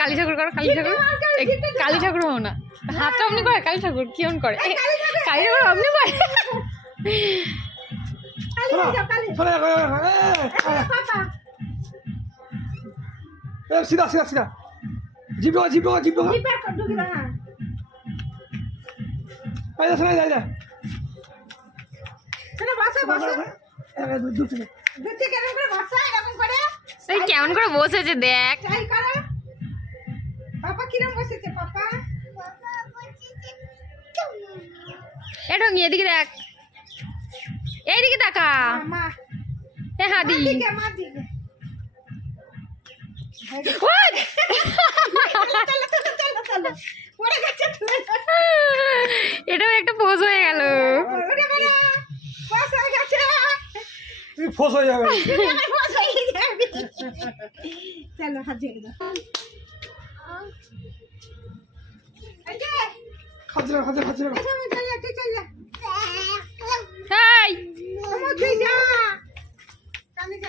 কালী ঠাকুর করো, কালী ঠাকুর, কালী ঠাকুর হও না, হাতটা অমনি করে কালী ঠাকুর কেমন করে, কালী ঠাকুর অমনি করে। सीधा सीधा सीधा जीप लो जीप लो जीप लो आइए सुना जाइए सुना बसा बसा दूध से কেমন করে বসা এরকম করে এই কেমন করে বসেছে দেখ, ট্রাই করো পাপা কিরকম বসেছে পাপা বসেছে এ ঢঙ্গি এদিকে দেখ, এইদিকে তাকা, মা এ হাদি মা দিকে এটাও একটা পোজ হয়ে গেল, फोस हो जाएगा चलो हाथ जोड़ दो खाते रहो खाते खाते रहो चल जा এই मत जा काने जा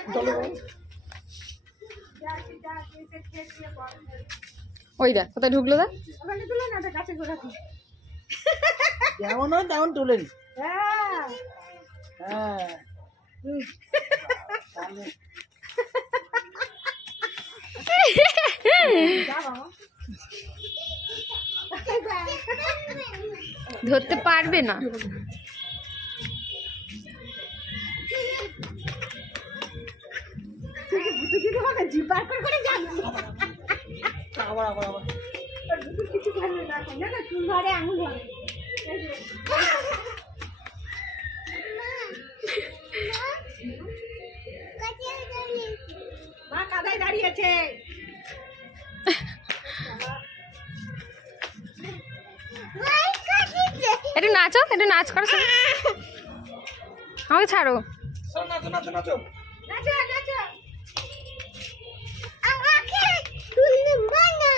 ওই দেখ কোথায় ঢুকলো, দেখ ওখানে তুলে না গাছে গোড়াতে যেমন হয় তেমন তুলে নি হ্যাঁ হ্যাঁ ধরতে পারবে না, জিবার করে যাবি আবার আবার আবার কিছু ভালো না না তুমি ঘরে আঙুল ধরে মা কাদায় দাঁড়িয়েছে একটু নাচো, একটু নাচ করো, আমাকে ছাড়ো, নাচো নাচো নাচো নাচো নাচো আমাকে তুলনে বানা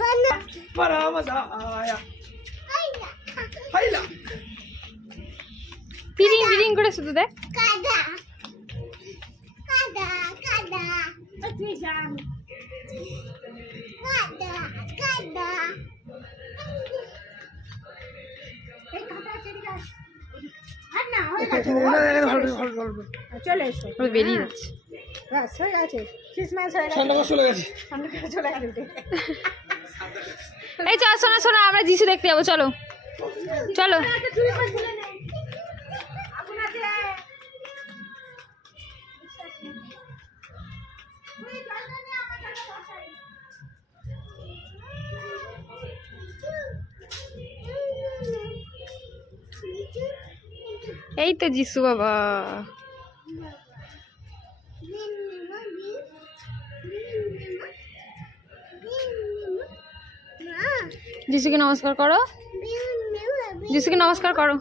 বানা बड़ा मजा आया हाइला পিরিং পিরিং করে শুধু দেখ, কাদা কাদা কাদা তুই যান কাদা কাদা এই কাদা চেরিকা আর না হয়ে গেছে চলে এসো ও বেরিয়ে যাচ্ছে, বাস হয়ে গেছে ক্রিসমাস হয়ে গেছে ঠান্ডা চলে গেছে সামনে চলে গেছে এই চল শোনা শোনা আমরা যিশু দেখতে যাবো, চলো চলো এই তো যিশু বাবা, যিশুকে নমস্কার করো, যিশুকে নমস্কার করো,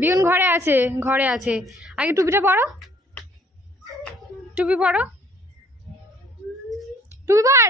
বিউন ঘরে আছে, ঘরে আছে, আগে টুপিটা পরো, টুপি পরো, টুপি পর।